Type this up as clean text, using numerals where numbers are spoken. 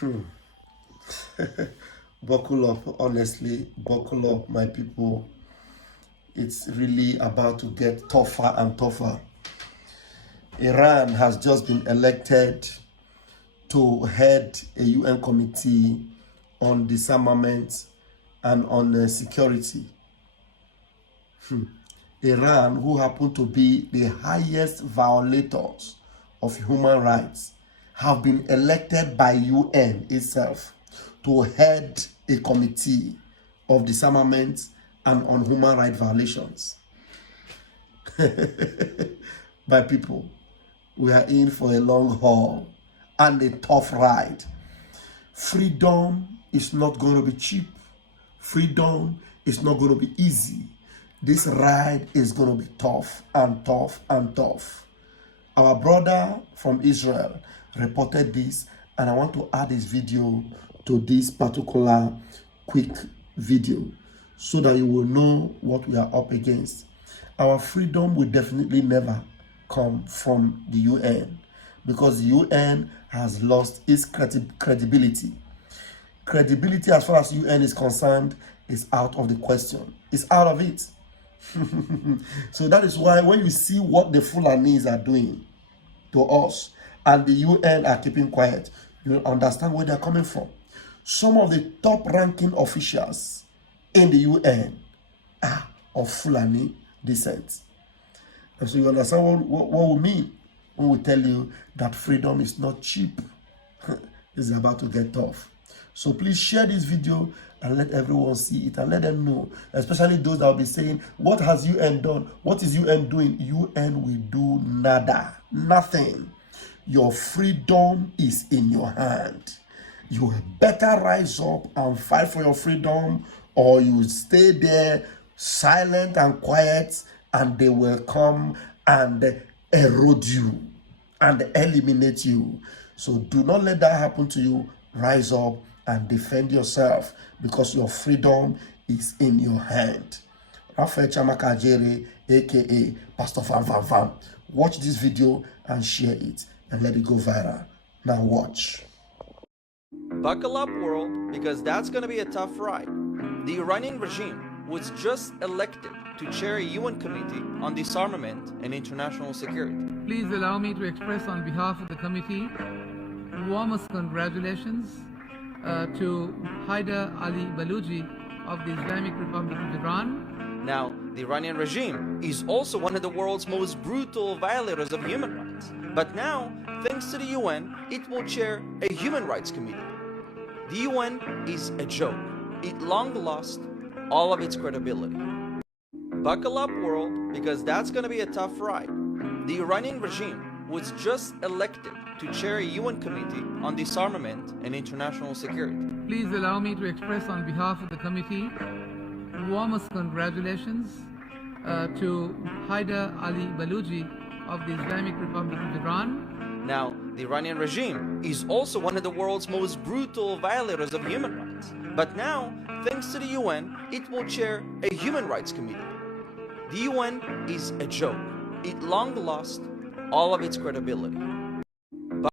Hmm. Buckle up, honestly, buckle up, my people. It's really about to get tougher and tougher. Iran has just been elected to head a UN committee on disarmament and on security. Iran, who happen to be the highest violators of human rights, have been elected by UN itself to head a committee of disarmament and on human rights violations. By people, we are in for a long haul and a tough ride. Freedom is not going to be cheap. Freedom is not going to be easy. This ride is going to be tough and tough and tough. Our brother from Israel reported this, and I want to add this video to this particular quick video so that you will know what we are up against. Our freedom will definitely never come from the UN because the UN has lost its credibility. Credibility as far as UN is concerned is out of the question. It's out of it. So that is why when you see what the Fulanis are doing to us and the UN are keeping quiet, you understand where they're coming from. Some of the top ranking officials in the UN are of Fulani descent. And so you understand what we mean when we tell you that freedom is not cheap. It's about to get tough. So please share this video and let everyone see it and let them know, especially those that will be saying, what has UN done? What is UN doing? UN will do nada, nothing. Your freedom is in your hand. You better rise up and fight for your freedom, or you stay there silent and quiet and they will come and erode you and eliminate you. So do not let that happen to you. Rise up and defend yourself because your freedom is in your hand. Raphael Chamakajere, aka Pastor Van Van Van. Watch this video and share it and let it go viral. Now watch. Buckle up, world, because that's going to be a tough ride. The Iranian regime was just elected to chair a UN committee on disarmament and international security. Please allow me to express on behalf of the committee warmest congratulations to Haider Ali Baluchi of the Islamic Republic of Iran. Now, the Iranian regime is also one of the world's most brutal violators of human rights. But now, thanks to the UN, it will chair a human rights committee. The UN is a joke. It long lost all of its credibility. Buckle up, world, because that's going to be a tough ride. The Iranian regime was just elected to chair a UN committee on disarmament and international security. Please allow me to express on behalf of the committee warmest congratulations to Haider Ali Baluchi of the Islamic Republic of Iran. Now, the Iranian regime is also one of the world's most brutal violators of human rights. But now, thanks to the UN, it will chair a human rights committee. The UN is a joke. It long lost all of its credibility.